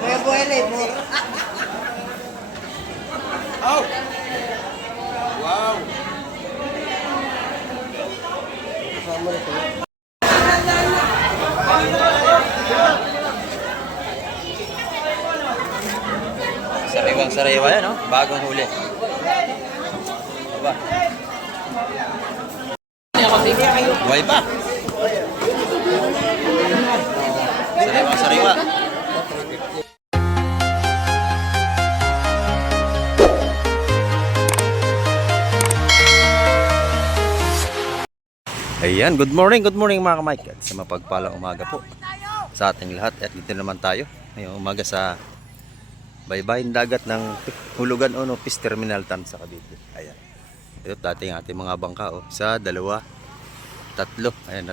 May buhay mo. Oh! Wow! Kasama nito. Sariwang sariwa yan, no? Bagong huli. Aba. Buhay pa. Sariwang sariwa. Ayan, good morning mga kamay. At sa mapagpalang umaga po sa ating lahat. At dito naman tayo ngayong umaga sa baybayin dagat ng Hulugan Ono Fish Terminal Tan sa Cavite. Ayan. Ito dating ating mga bangka sa dalawa, tatlo. Ayan,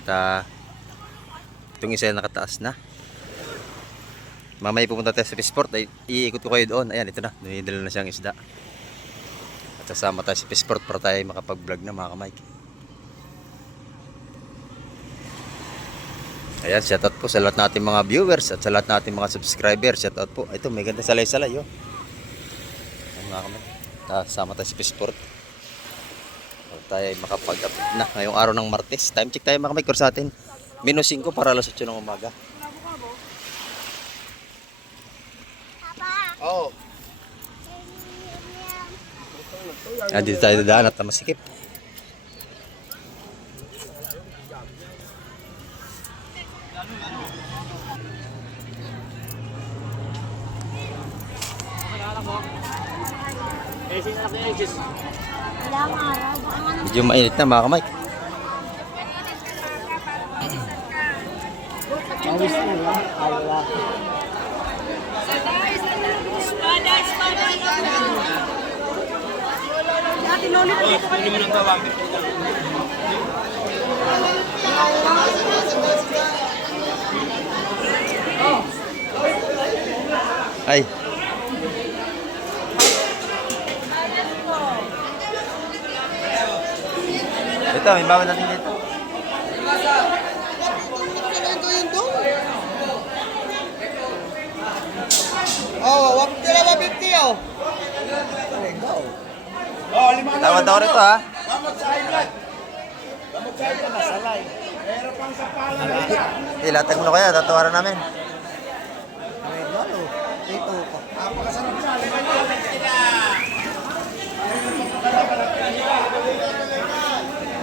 itong isa nakataas na. Mamaya pupunta tayo sa Fishport, ay iikot ko kayo doon. Ayan, ito na, dumidala na siyang isda. At sasama tayo sa Fishport para tayo makapag-vlog na mga kamay. Ayan, shoutout po sa lahat nating mga viewers at sa lahat nating mga subscribers. Shoutout po. Ito, may ganda salay-salay, oh. Ayan, mga kamay. Sama tayo sa Fishport. Tayo ay makapag-upload na ngayong araw ng Martes. Time check tayo mga kamay, sa atin -5 para alas 8 ng umaga. Oh! Dito tayo dadaan at masikip. Medyo mainit na mga kamay. Awis na lang. Allah. Ay. Ito, may bawa natin dito. Oh, 150 oh. Oh, 5 Tawad ako rito ha. Kamot sa high-blood! Kamot sa high-blood! Masalay. Meron pang sapalan nila! Ilatag mo na kaya, tatawaran namin. May galo. Dito pa. Napakasarap na! 5 sila!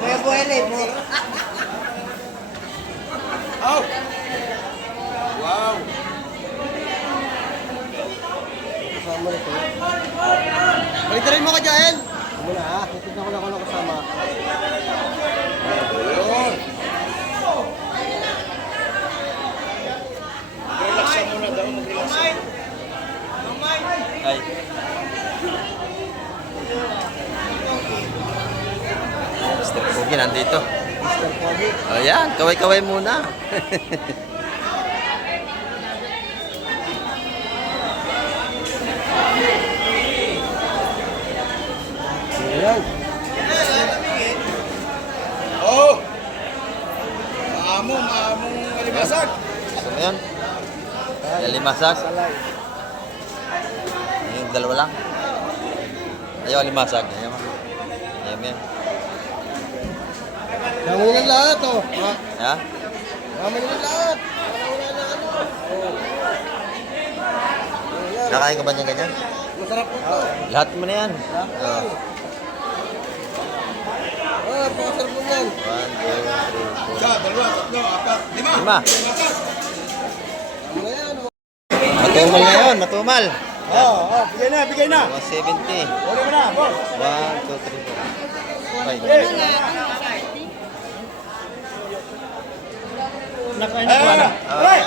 May buhay mo. Oh! Wow! Kasama nito. Balik mo ka dyan. Muna ha. Titignan ko lang kung kasama. Ayun! Relax ka muna daw, mag-relax ka. Ay. Mr. Pogi nandito. Mr. Pogi. O yan, kaway-kaway muna. Ayan. Oh! Maamong alimasag! Gusto mo yan? Alimasag? Salay. Yung dalawa lang. Ayaw alimasag. Ayaw mo. Ayaw mo yan. Nangunan lahat oh. Ha? Ha? Nangunan lahat. Nangunan na ano. Ayan. Nakain ka ba niya ganyan? Masarap po ito. Lahat mo na yan. Oo. Ah, pakasarap po yan. 1, 2, 3, 4. Isa, 2, 3, 4, 5, 5. Alimasag! Ano yan? Matumal ngayon, matumal. Oh, bigay na, bigay na! 170. Uli mo na, boss! 1, 2, 3, 4. 5. Nakain na. Hoy!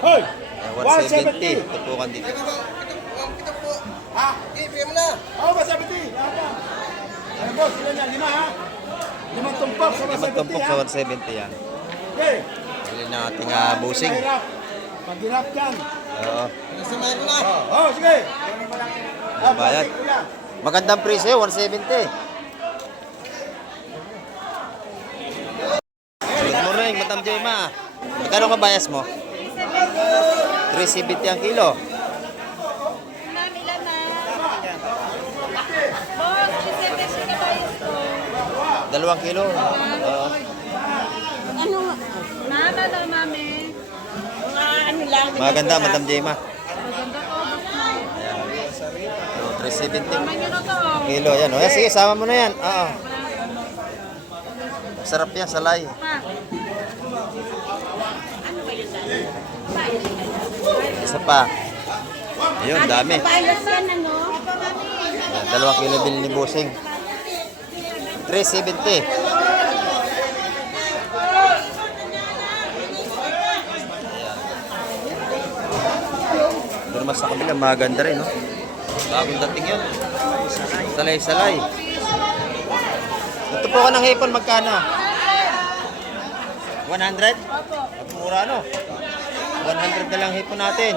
Hoy! 170. Tupukan dito. Ha? Ibigay mo na. Oh, 170! Ano boss, ilan yan? 5 ha? 5 tumpok sa 5 tumpok 170 sa ha? 170 yan. Okay! Alin na ating busing. Pag-hirap yan. Oo. Nasimahin mo na. Oh, sige! Bayad. Magandang presyo, 170. Good morning, Madam Jema. Magkano ka bias mo? 370 ang kilo. Ma'am, ilan na? Boss, presentation na tayo ito. 2 kilo. Ano? Ma'am, ano, mami? Mga ano lang. Maganda, Madam Jema. Maganda po, boss ma'am. So, 370 Tama nyo na to. kilo. Yan, oh. Sige, sama mo na yan. Oo. Sarap yan, salay. Ma. Isa pa. Ayun, dami. Bayos yan, ano? 2 kilo din ni Busing. 370. Doon mas sa kabila, maganda rin, no? Bagong dating yun. Salay-salay. Ito po ka ng hipon, magkano? 100? Mura, no? 100 na lang hipon natin.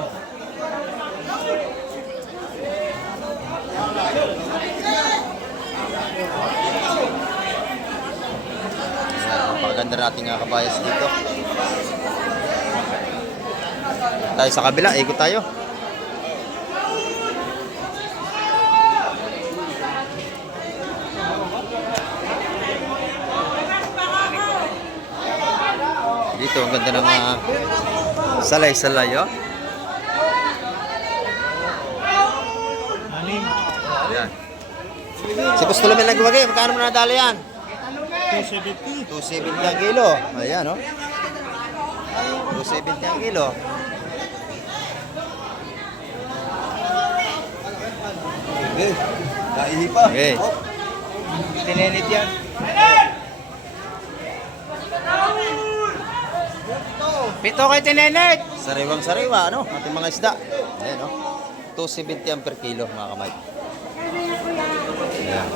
Napakaganda natin nga kabayas dito. Tayo sa kabila, ikot tayo. Dito, ang ganda ng salay-salay, oh. Ayan. Si Pustolo may nagwagay, magkano mo nadali yan? 270. 270 ang kilo. Ayan, oh. 270 ang kilo. Okay. Naihi pa. Okay. Tinenit yan. Pito kay Tinenet. Sariwang-sariwa, ano? Ating mga isda. Ayan, oh. 270 ang per kilo, mga kamay. Ayan.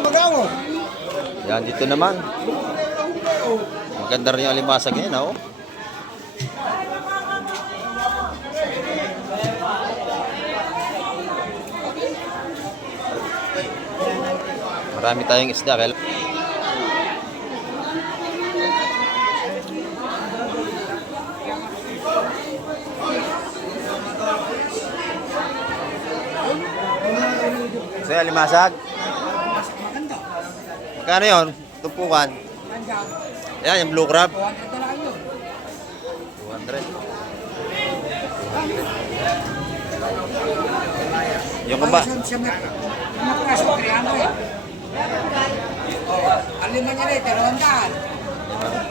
Magaw. Yan, dito naman. Maganda rin yung alimasag ngayon, oh. Marami tayong isda. Kaya... So, yung alimasag. Magkano yun? Tumpukan. Yan, yung blue crab. 200. Yung kamba.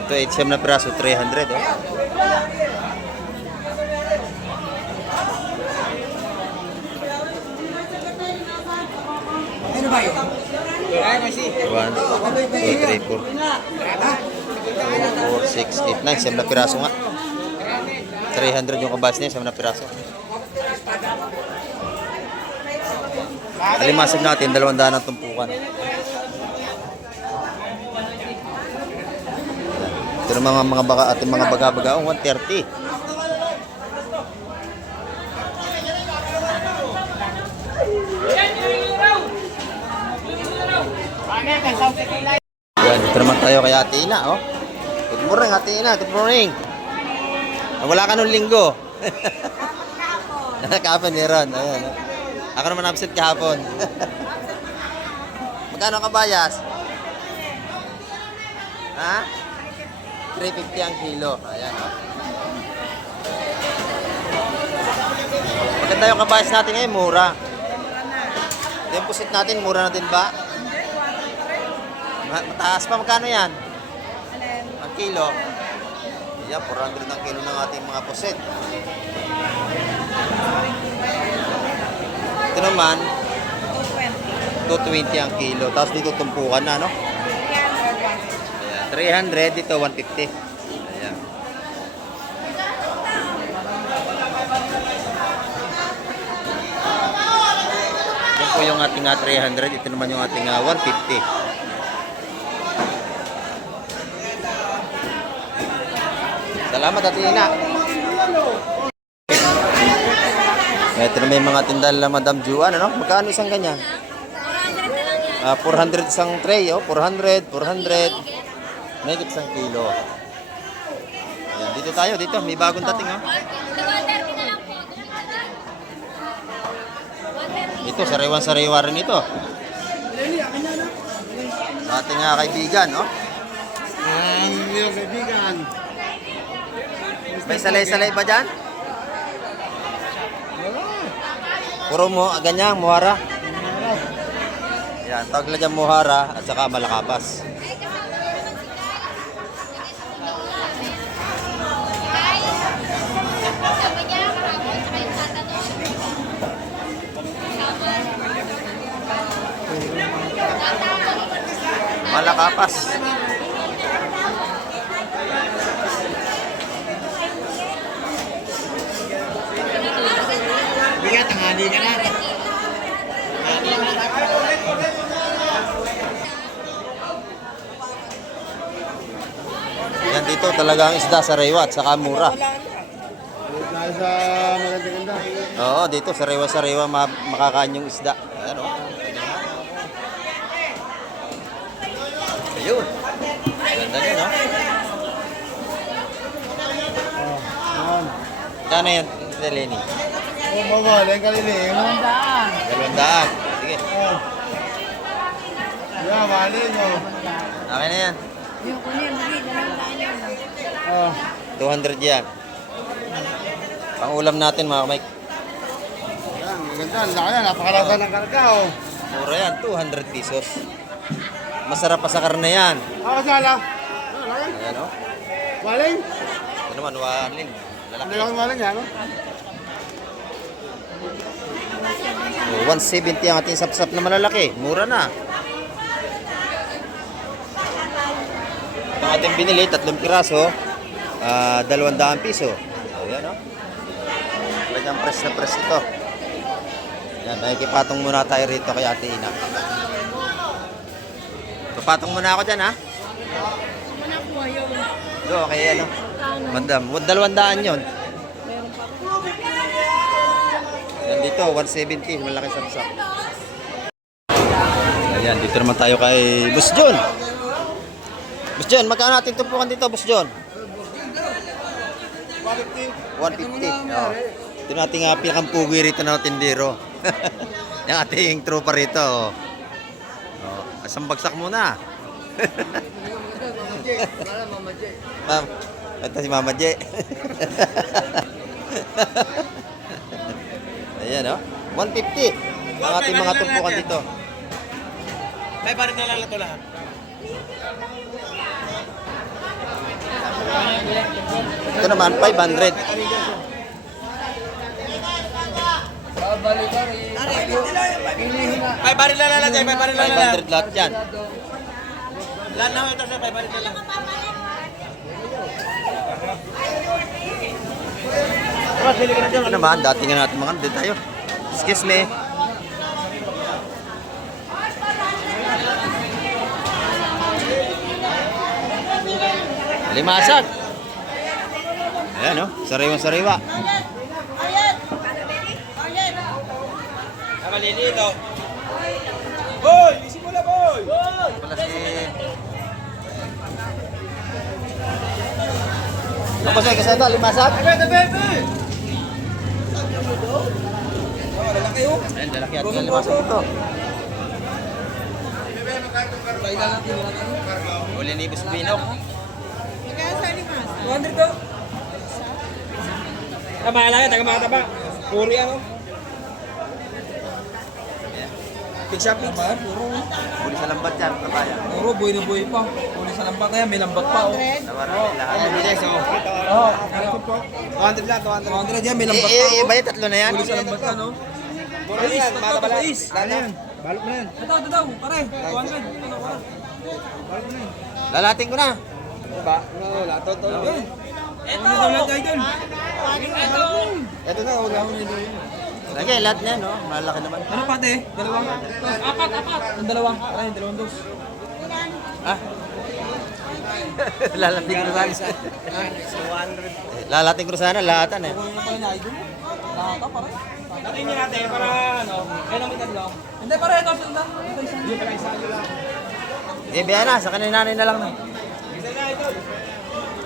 Ito, 8 na piraso, 300. Oh. Ano ba yun? 1, 2, 3, 4, 6, 8, 9. 7 na piraso nga. 300 yung kabas niya, 7 na piraso. Alimasag natin, 200 ang tumpukan. Ito naman mga baga, ating mga baga-baga, 130. Yan, dito naman tayo kay Ate Ina, oh. Good morning, Ate Ina. Good morning. Wala ka nung linggo. Kahapon, meron. Ayan, oh. Ako naman absent kahapon. Magkano ka bayas? Ha? 350 ang kilo. Ayan, oh. Maganda yung kabayas natin ngayon, mura. Yung pusit natin, mura na din ba? Mataas pa, magkano yan? Ang kilo. Yan, 400 ang kilo ng ating mga pusit. Ito naman, 220 ang kilo. Tapos dito tumpukan na, no? 300, dito 150. Ayan. Yan po yung ating 300. Ito naman yung ating 150. Salamat, Ate Ina. Ito na may mga tindahan na Madam Juan, ano? Magkano isang ganyan? 400 isang tray, oh. 400. May isang kilo. Dito tayo, dito. May bagong dating, oh. Ito, sariwan-sariwa rin ito. Sa ating kaibigan, oh. Ang iyong kaibigan. May salay-salay ba dyan? Puro mo, ganyan, muhara. Yan, tawag na dyan muhara at saka malakapas. Malakapas. Bigat, tanghali ka na. Yan dito talagang isda sa rewa at saka mura. Dahil sa maganda-ganda. Oo, dito sa rewa makakain yung isda. Ayan, oh. Ayun. Ganda niya, no? Yan. Kano yan, Lenny? Oh, bawa, lang kalili. 200. Sige. Yeah, mali mo. Okay na yan. Yung kunin, hindi, dalawang daan yan. Oh. 200 yan. Pang ulam natin, mga Mike. Yan, maganda. Ang laki na. Napakalasa ng karga, oh. Mura yan, 200 pesos. Masarap pa sa karne yan. Ako sala. Ayan, oh. Waling? Ito naman, walin. Lalaki. Hindi ako waling yan, no? So, 170 ang ating sapsap na malalaki. Mura na. Ang ating binili, 3 piraso, 200 piso. Ayan, o. Talagang press na press ito. Yan, nakikipatong muna tayo rito kay Ate Ina. Papatong muna ako dyan, ha? Muna po yung Do, kay ano? Madam, 200 yun. Yan dito, 170, malaki sapsap. Ayan, dito naman tayo kay Boss John. Boss John, magkano natin tumpukan dito, Boss John? 150. Oh. Ito nating pinakampugwi rito na tindero. Yung ating tropa rito. Oh. Asang bagsak muna. Ma'am, ito si Mama J. Ayan, oh. 150 ang ating mga tumpukan dito. May parang nalalato lahat. Ito naman, 500. May parang nalalato, may parang nalalato. 500 lahat yan. Lahat na ito sa may parang nalalato. Ito naman, dating natin mga dito tayo. Excuse me. Limasag. Ayan, oh. Sariwa-sariwa. Malilito. Boy! Isip mo na, boy! Pala si... Ano ba siya kasada? Limasag? Ayan, lalaki at yung limasag ito. Uli ni Buspinok. 200 to. Tama lang yan, taga mga taba. Puri ano? Big shopping. Uli sa lambat yan, kapaya. Puro buhay na buhay pa. Uli sa lambat na yan, may lambat pa. Oh. Namarami lahat. Oh, 200 lang, 200. 200 yan, may lambat pa. Iba yung tatlo na yan. Uli sa lambat ka, no? Puro yan, mga taba lang. Balot na yan. Ito, pare. 200. Ano, wala. Lalating ko na. Diba? Wala, to. Ano daw lang tayo dun? Ito na, wala. Lagi, lahat na yan, no? Malaki naman. Ano pate? Dalawang? Apat. Ang dalawang. Ay, dalawang dos. Ah? Lalating ko na sana. Lalating ko na sana, lahatan eh. Kunin na pala na idol mo. Nakaka, pare. Natin niya natin para ano, kailan mo tatlo? Hindi, pare. Ito, sila. Hindi pala isa nyo lang. Sige, biya na. Sa kaninanay na lang na. Isa na ito.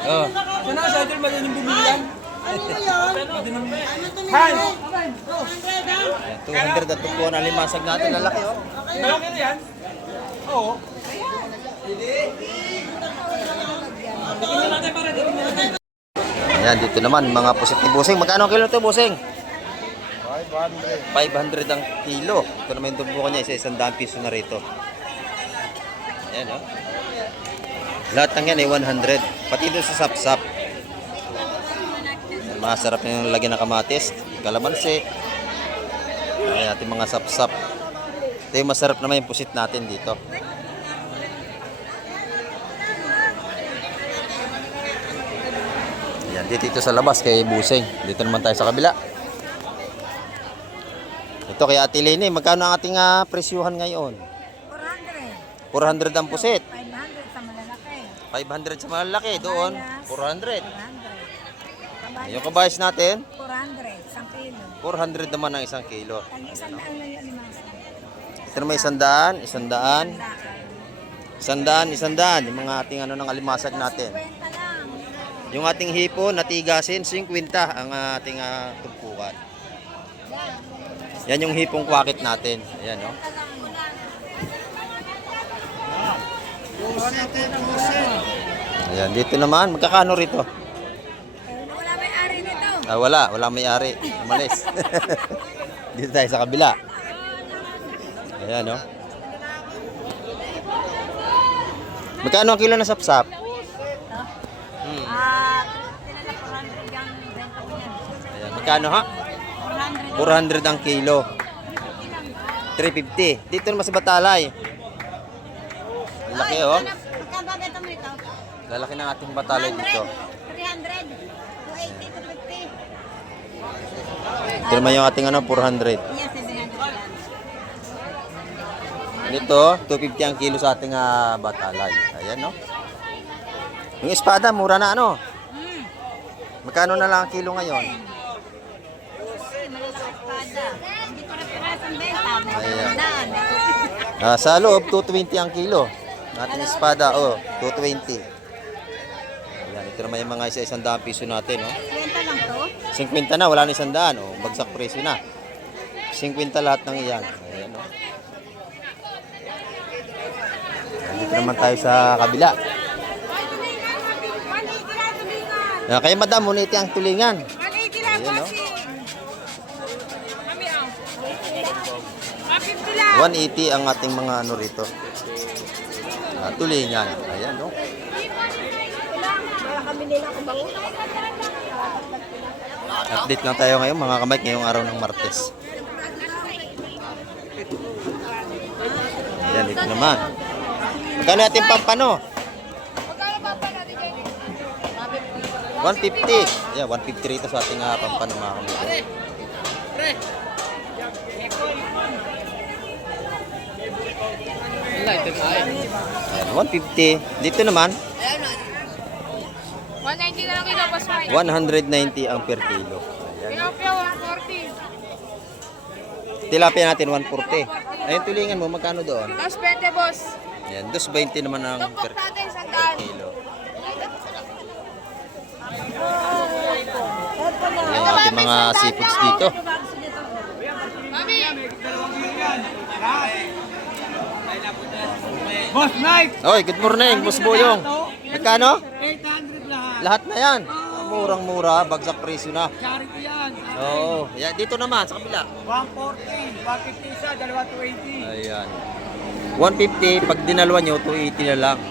Oh. Sana sa idol ba yung bumili yan? Ano ba yun? Ano to ni Han! Ayan, 200 at tupuan ang limasag natin. Lalaki, oh. Malaki na yan? Oo. Ayan, dito naman, mga pusit ni Busing. Magkano ang kilo to, Busing? 500. 500 ang kilo. Ito naman yung tumbukan niya, isa-100 piso na rito. Ayan, oh. Lahat ng yan ay 100. Pati doon sa sapsap. Ayan, masarap yung lagyan ng kamatis, kalamansi. Ayan, ating mga sapsap. Ito yung masarap naman yung pusit natin dito. Ayan, dito sa labas kay Busing. Dito naman tayo sa kabila. Ito kay Ate Lene, magkano ang ating presyuhan ngayon? 400. 400 ang pusit. 500 sa malalaki. 500 sa malalaki, doon 400. 400. Yung kabayas natin, 400. 1 kilo. 400 naman ang isang kilo. Ang isang daan lang yung alimasa. Ito naman 100. Yung mga ating ng alimasag natin. 50 lang. Yung ating hipon, natigasin, 50 ang ating tumpukan. Yan yung hipong kwakit natin. Ayan, no? Ayan, dito naman, magkakano rito? Wala may ari nito. Ah, wala may-ari. Umalis. Dito tayo sa kabila. Ayan, no? Magkano ang kilo na sapsap? Tinala 400 yung benta ko yan. Ayan, magkano ha? 400. 400 ang kilo. 350. Dito naman sa Batalay. Ang laki, oh. Magkabagata mo ito? Lalaki ng ating Batalay dito. 300. 280 to 50. Ito naman yung ating 400. Yes, 700 yan. Dito, 250 ang kilo sa ating Batalay. Ayan, no? Yung espada, mura na ano? Magkano na lang ang kilo ngayon? Hindi pa rin pirasang benta. Ayan. Daan. Sa loob, 220 ang kilo. Ating espada, 220. Ayan, ito naman yung mga isa-100 piso natin, no? 20 lang to. 50 na, wala na 100, bagsak presyo na. 50 lahat ng iyan. Ayan, no? Dito naman tayo sa kabila. Kaya madam, muna iti ang tulingan. Ayan, no? 180 ang ating mga rito. Tulingan. Ayan, no? Update lang tayo ngayon mga kamay ngayong araw ng Martes. Ayan, dito naman. Magkano ating pampano? 150. Yeah, 150 rito sa ating pampano mga kamay. Ayan, 150. Dito naman, 190 na lang ito, boss. 190 ang per kilo. Ayan. Tilapia, 140. Tilapia natin 140. Ayun, tulingan mo, magkano doon? Tapos 20, boss. Ayan, 220 naman ang Tumpok per natin, sandaan. kilo. Ayan ang ating mga seafoods dito. Mami! Boss Mike! Oy, good morning, Boss Boyong. Magkano? 800 lahat. Lahat na yan. Murang-mura, bagsak presyo na. Charity yan. Oo. Ayan, dito naman, sa kabila. 140. 150 isa, dalawa 280. Ayan. 150, pag dinalawa nyo, 280 na lang.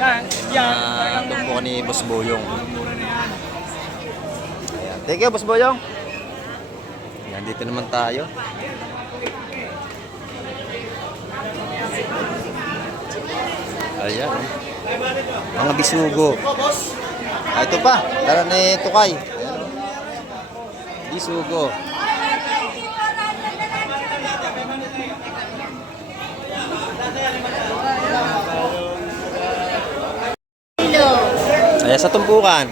Yan. Tumpo ni Boss Boyong. Mura na yan. Ayan. Thank you, Boss Boyong. Ayan, dito naman tayo. Ayan, oh. Mga bisugo. Ito pa, dala ni Tukay. Ayan, oh. Bisugo. Ayan, sa tumpukan.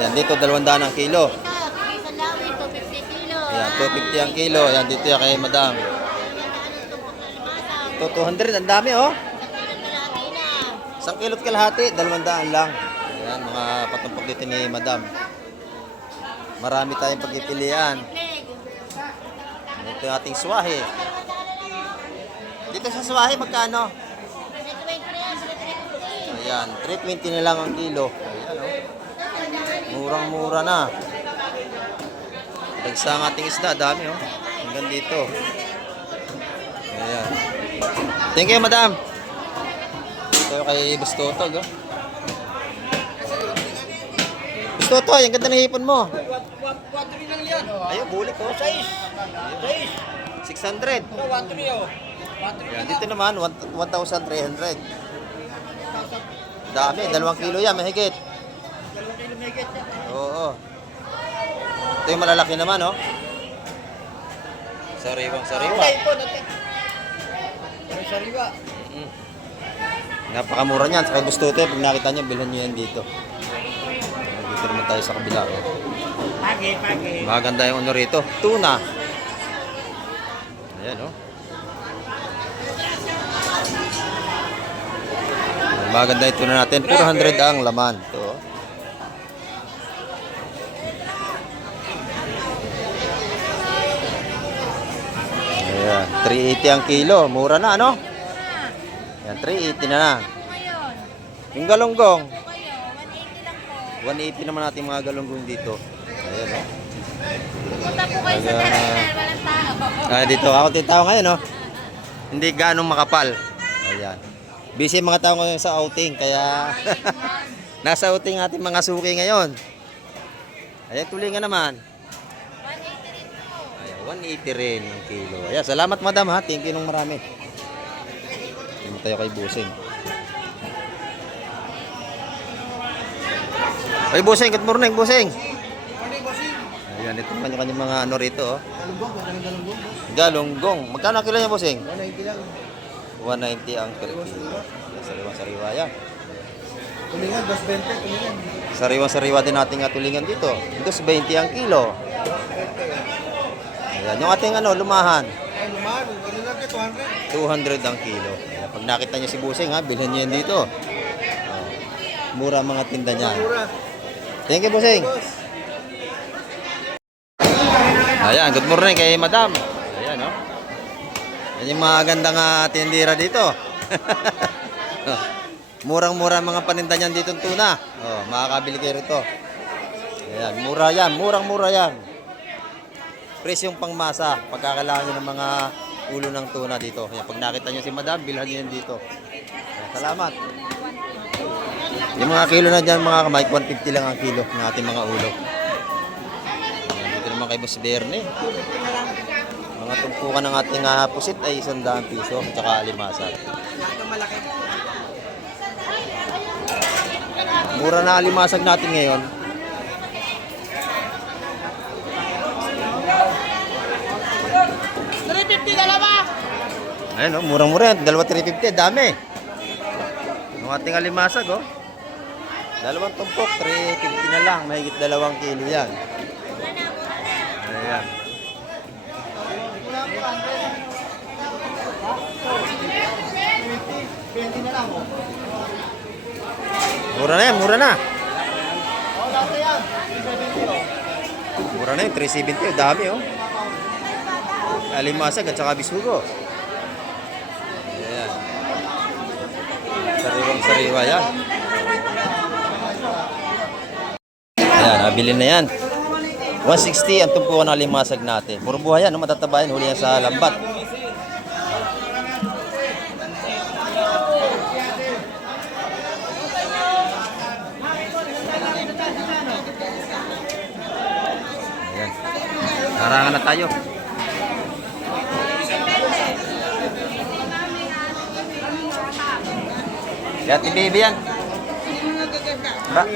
Ayan, dito 200 ang kilo. Sa lawi, 250 kilo. Ayan, 250 ang kilo. Ayan, dito yan kay Madam. Ito 200, ang dami oh. 1 kilot kalahati, 200 lang. Ayan, mga patumpok dito ni Madam. Marami tayong pagpipilian. Ito yung ating swahe. Dito sa swahe, magkano? Ayan, 320 na lang ang kilo. Ayan, oh. Murang-mura na. Dagsa ang ating isda, dami oh. Hanggang dito. Ayan. Thank you, Madam. Ito kay Bustotog oh. Bustotog, ang ganda ng hipon mo. Ayun, bulik oh. 600. Yan, dito naman, 1,300. Dami, 2 kilo yan, mahigit. Oo. Ito yung malalaki naman, oh. Sariwang sariwa. Napakamura niyan. Sa kay Bustote, pag nakita niyo, bilhan niyo yan dito. Dito naman tayo sa kabila, oh. Maganda yung ano rito. Tuna. Ayan, oh. Maganda yung tuna natin. 400 ang laman. Ito, oh. Ayan, 380 ang kilo. Mura na, ano? Ayan, 380 na lang. Yung galunggong. 180 naman natin mga galunggong dito. Ayan, oh. Punta po kayo sa terminal, walang tao. Dito, ako tao ngayon, oh. Hindi ganong makapal. Ayan. Busy mga tao ngayon sa outing, kaya nasa outing ating mga suki ngayon. Ayan, tulingan naman. 180 rin ang kilo. Ayan, salamat madam ha. Thank you nung marami. Tingin tayo kay Busing. Ay Busing, good morning Busing. Ayan, ito naman yung kanyang mga ano rito. Oh. Galunggong. Magkano ang kilo niya Busing? 190 lang. 190 ang per kilo. Sariwa-sariwa yan. Tulingan, 220, tulingan. Sariwa-sariwa din nating tulingan dito. 220 ang kilo. Ayan, yung ating ano, lumahan. Ay, lumahan. Ano lang 200. 200 ang kilo. Ayan, pag nakita niyo si Busing ha, bilhan niyo yan dito. Mura ang mga tinda niya. Mura. Thank you Busing. Ayan, good morning kay Madam. Ayan oh. Yan yung mga gandang tindira dito. Murang-mura mga paninda niyan dito ng tuna. Oh, makakabili kayo rito. Ayan, mura yan, murang-mura yan. Presyong pangmasa, pagkakailangan nyo ng mga ulo ng tuna dito. Ayan, pag nakita nyo si Madam, bilhan nyo yan dito. Ayan, salamat. Yung mga kilo na dyan, mga kamay, 150 lang ang kilo ng ating mga ulo. Ayan, dito naman kay Boss Bernie. Mga tumpukan ng ating pusit ay 100 piso, at saka alimasag. Mura na alimasag natin ngayon. Ayan, oh, murang-mura yan. 2,350. Dami. Yung ating alimasag, oh. 2 tumpok. 350 na lang. Mahigit 2 kilo yan. Ayan. Mura na yan. Mura na. Mura na yun. 370. Dami, oh. Alimasag at saka bisugo. Ayan. Sariwang-sariwa yan. Ayan, nabili na yan. 160 ang tumpukan ng alimasag natin. Puro buhay yan, no? Matataba yan. Huli yan sa lambat. Ayan. Narangan na tayo. Kaya Baby yan. Ba?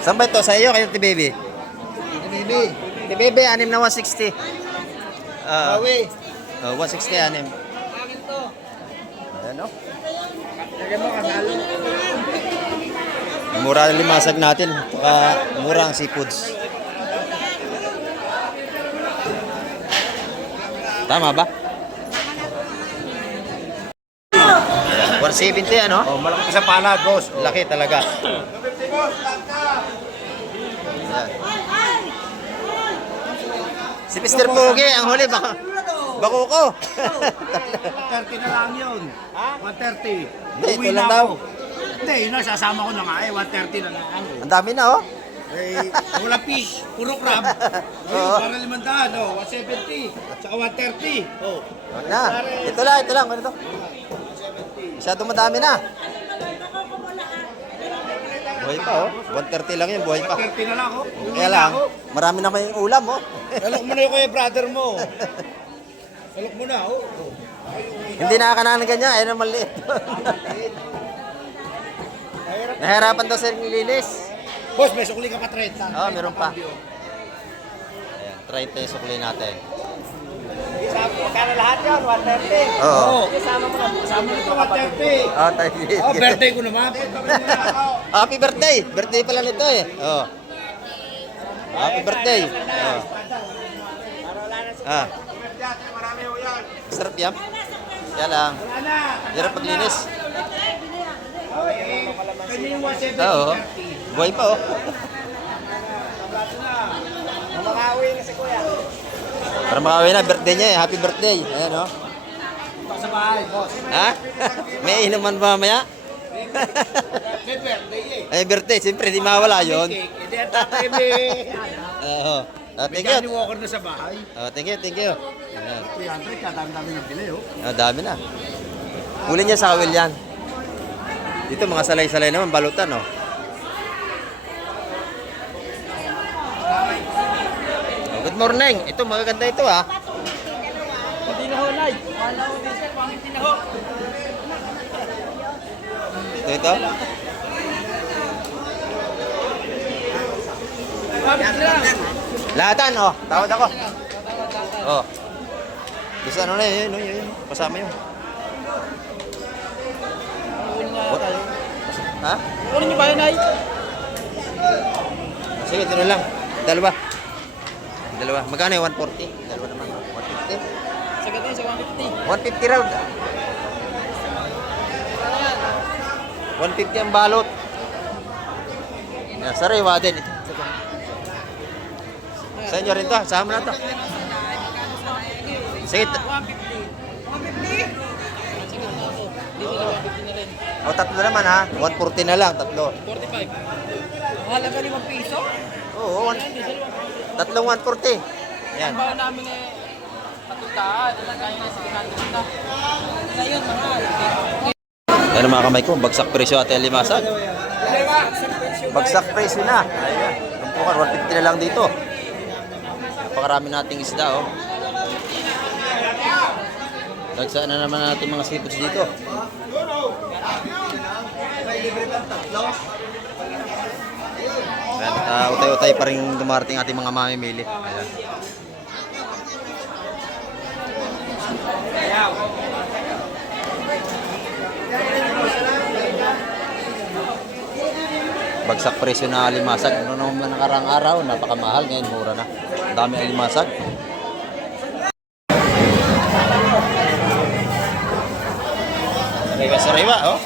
Saan ba ito? Sa iyo kayo Baby? Baby. Baby, anim na 160. Bawi. 160 anim. Ayan o. Lagyan mo kasalo. Mura ang limasag natin. Mura ang seafoods. Tama ba? 170 ano? Oh, malaki pa sa palad, boss. Laki talaga. Ayan. Si Mr. Pogi, ang huli baka bako ko. 130 na lang yun. Ha? 130. Hindi, ito Uwi lang na daw. ako. Hindi, yun na, sasama ko na nga eh. 130 na lang. Ang dami na oh. Eh, wala fish, puro crab. Oo. Para 500, oh, 170. Tsaka 130. Oh. Wag na. Ito lang. Ganito. Masyado madami na. Buhay pa oh. 130 lang yun, buhay pa. 130 na lang, oh. Uwi Kaya na lang, ako. marami na kayong ulam oh. Alok mo na yung kaya brother mo. Alok mo na, oh. Hindi nakakanahan ng ganyan, ayun ang maliit. Nahirapan daw sa nililis. Boss, may sukli ka pa 30. Oo, meron pa. Ayan, 30 yung sukli natin. Magkano lahat yun? 130. Oo. Kasama mo ito 130. Oh, tayo. Oh, birthday ko naman. Happy birthday! Birthday pala nito eh. Oh. Happy birthday. Oh. Ah. Sarap yan. Kaya lang. Hirap paglinis. Kanya yung 170. Oo. Buhay pa oh. Makauwi na si Kuya. Para makawin na, birthday niya eh. Happy birthday. Ayan oh. Sa bahay, boss. Ha? May inuman ba mamaya? May birthday eh. Ay, birthday. Siyempre, di mawala yun. Hindi, ang tatay may... Oo. May Thank you. Johnny Walker na sa bahay. Thank you. Ayan. 300, kadami-dami ng bili, oh. Dami na. Huli niya sa kawil yan. Dito mga salay-salay naman, balutan oh. Good morning. Ito, magaganda ito ah. Hindi na hulay. Ito. Lahatan oh. Tawad ako. Oh. Bisa ano na yun. Kasama yun. What? Ha? Kunin niyo ba yun, Ay? Sige, ito na lang. Dalawa. Magkano yung 140? Dalawa naman. 150? Sagat na yun sa 150. 150 raw. 150 ang balot. Yan, sariwa din. Ito. Sa inyo rin to. Sama na to. Sige. 150? O, tatlo naman ha. 140 na lang, tatlo. 45. Mahalaga 5 piso? Oo, tatlong 140. Yan. Ang bawa namin eh, patugtaan. Kaya na 600 na. Ngayon, mahal. Yan mga kamay ko, bagsak presyo at limasag. Bagsak presyo na. Ayan. Tumpukan, 150 na lang dito. Napakarami nating isda oh. Nagsaan na naman natin mga seafoods dito. Ayan, utay-utay pa rin dumarating ating mga mamimili. Ayan. Bagsak presyo na alimasag. Ano naman nakarang araw, napakamahal. Ngayon mura na. Ang dami alimasag. Sariwa, oh.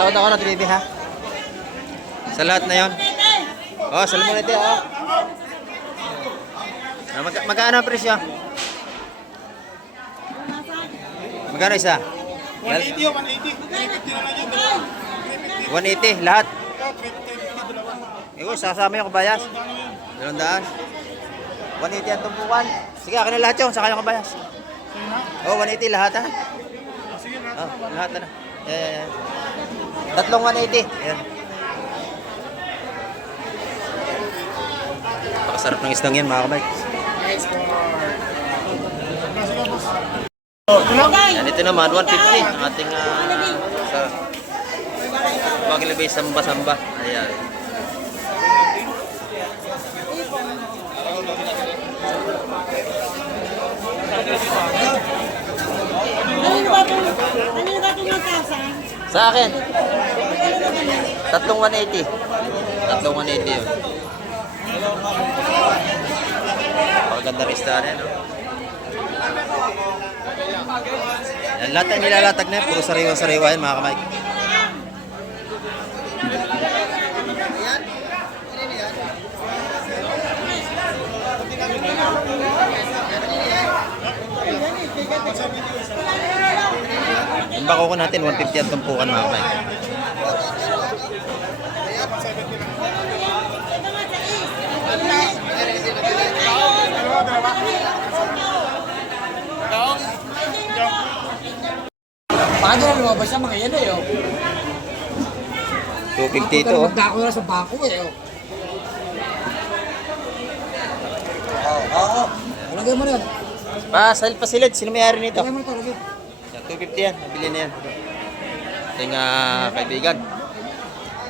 Tawad ako na TV ha. Sa lahat na yon. Oh, salmon ito oh. Magkano ang presyo? Magkano isa? 180 yun, 180. 350 na lang yun. 180 lahat. Ikaw, sasama yung kabayas. 200. 180 ang tumpukan. Sige, akin na lahat yun. Saka yung kabayas. Oh, 180 lahat ha. Oh, lahat na. Tatlong 180. Ayan. Napakasarap ng isdang yan mga kamay. Yan, ito naman, 150 ang ating sa Pagilabay samba-samba. Ayan. Ano ba itong magkasa? Sa akin, tatlong 180. Tatlong 180 yun. Maganda rin isda na yan, no? Yan, lahat ang nilalatag na yan, puro sariwa-sariwa yan mga kamay. Yung bako ko natin, 150 ang tumpukan mga kamay. Paano na lumabas siya mga yan eh, oh. 250 ito, oh. Magdako na sa bako eh, oh. Lagay mo na yan. Pasilid, sino may-ari nito? Lagay mo na ito, lagay. Yan, 250 yan, nabili na yan. Ating kaibigan.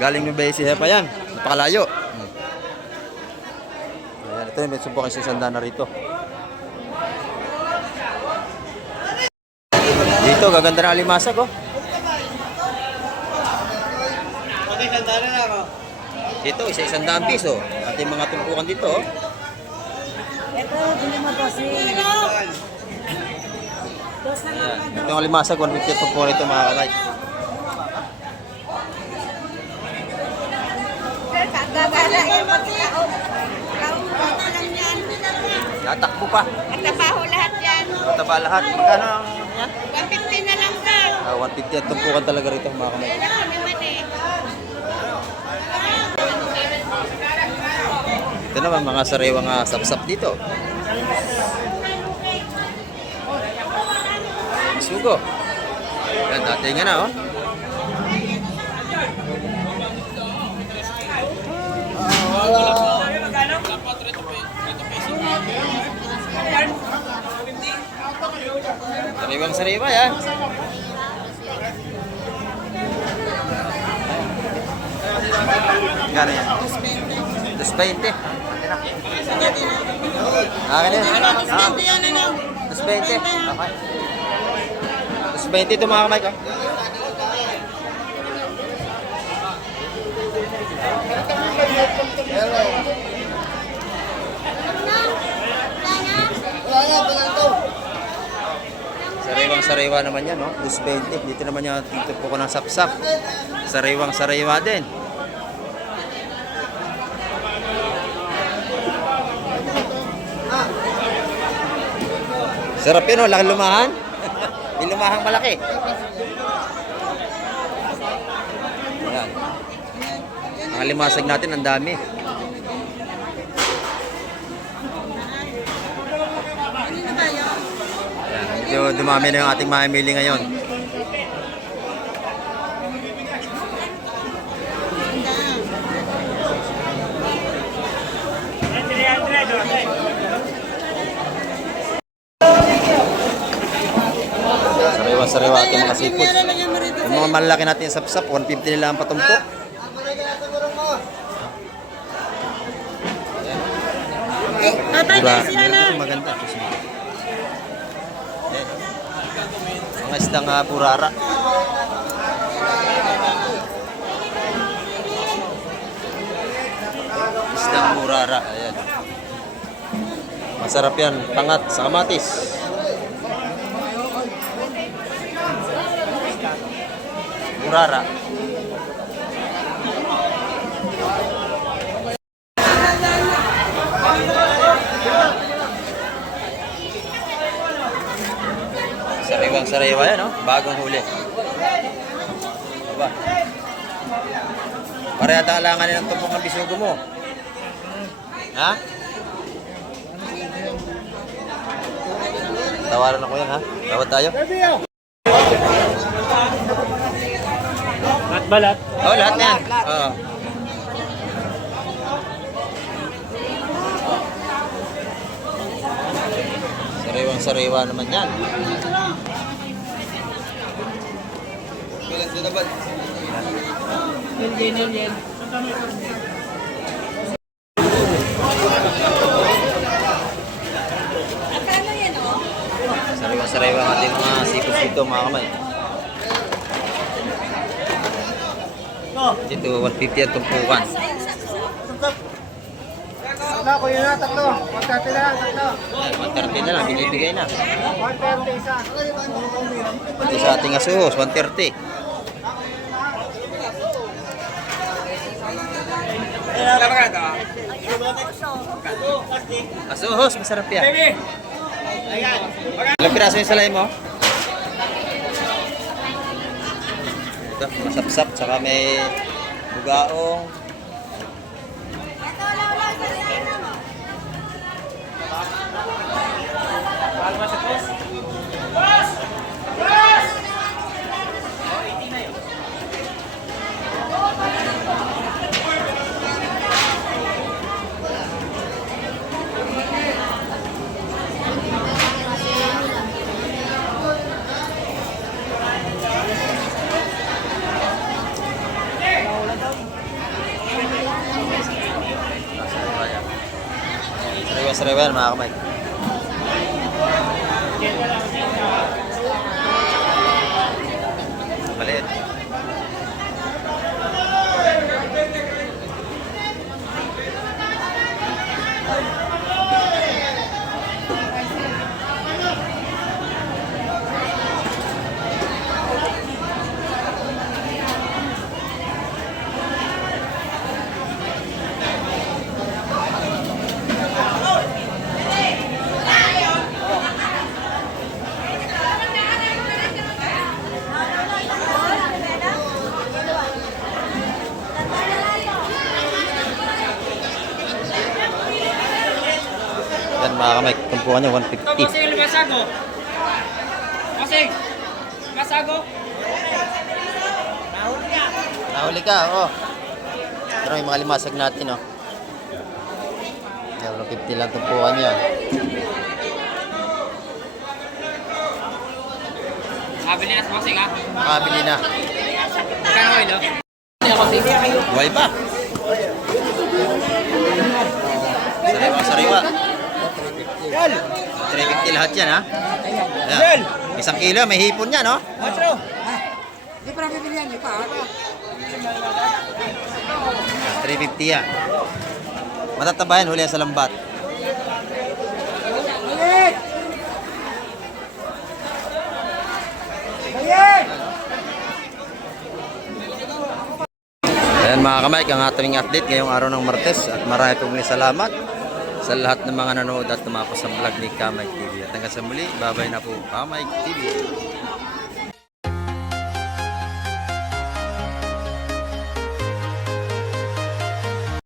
Galing ng Besi pa yan, napakalayo. Ayan, ito may subukan sa sanda na rito. Dito, gaganda ng alimasag, oh. Dito, isa-isang daang piso. Ating mga tumpukan dito, oh. Ito, hindi mo to si... Ayan. Ito ang alimasag, 150 ito po rito mga kalay. Gagala yung magkao. Kaumpa lang yan. Tatakbo pa. At tabaho lahat yan. Mataba lahat. Magkano ang yan? 150 na lang sir. 150 at tumpukan talaga rito mga kamay. Wala ko naman eh. Ito naman mga sariwang sapsap dito. Sugo. Yan, dati nga na, oh. Sariwang sariwa yan. Gano'n yan? 220. Akin yan. 220 yan, ano? 220. Okay. 220 ito mga kamay ko. Sariwang sariwa naman yan, no? 220. Dito naman yung dito po ko ng sapsap. Sariwang sariwa din. Sarap yun, oh. Laki lumahan. May lumahang malaki. Ayan. Ang limasag natin, ang dami. Ayan. Medyo dumami na yung ating mamimili ngayon. Sariwa-sariwa ating mga seafood. Yung mga malaki natin yung sapsap, 150 nila ang patumpok. Diba? Ito maganda. Ayan. Mga isdang burara. Isdang burara. Ayan. Masarap yan. Pangat sa kamatis. Burara. Sariwang sariwa yan, no? Bagong huli. Diba? Para yata kailangan ng tumpok ng bisugo mo. Ha? Tawaran ako yan, ha? Tawad tayo. Balat. Oh, lahat na yan. Oo. Sariwa naman yan. Akala yan, oh. Sariwa-sariwa ang ating mga sipos dito mga kamay. Dito 150 ang tumpukan. Tatlo, kuya na, tatlo. 130 na lang, tatlo. Ayan, 130 na lang, binibigay na. 130 isa. Ito sa ating asuhos, 130. Asuhos, masarap yan. Ilang piraso yung salay mo? Ito, masapsap, saka may bugaong. Sariwa-sariwa yan mga kamay. Maliit. Yan mga kamay, tumpukan niya 150. Bossing, masago. Bossing, masago. Nahuli ka, oo. Pero yung mga limasag natin, oh. Yan, 150 lang tumpukan niya. Nakabili na sa bossing, ha? Makabili na. Magkano kayo, no? Buhay pa. Sariwa-sariwa. 350 lahat yan, ha? Ayan. 1 kilo, may hipon yan, no? Hindi pa namin yan, ipa. 350 yan. Matataba yan, huli yan sa lambat. Balik! Balik! Ayan mga kamay, ang ating update ngayong araw ng Martes. At marami pong salamat sa lahat ng mga nanood at tumapos sa vlog ni Kamay TV. At hanggang sa muli, babay na po Kamay TV.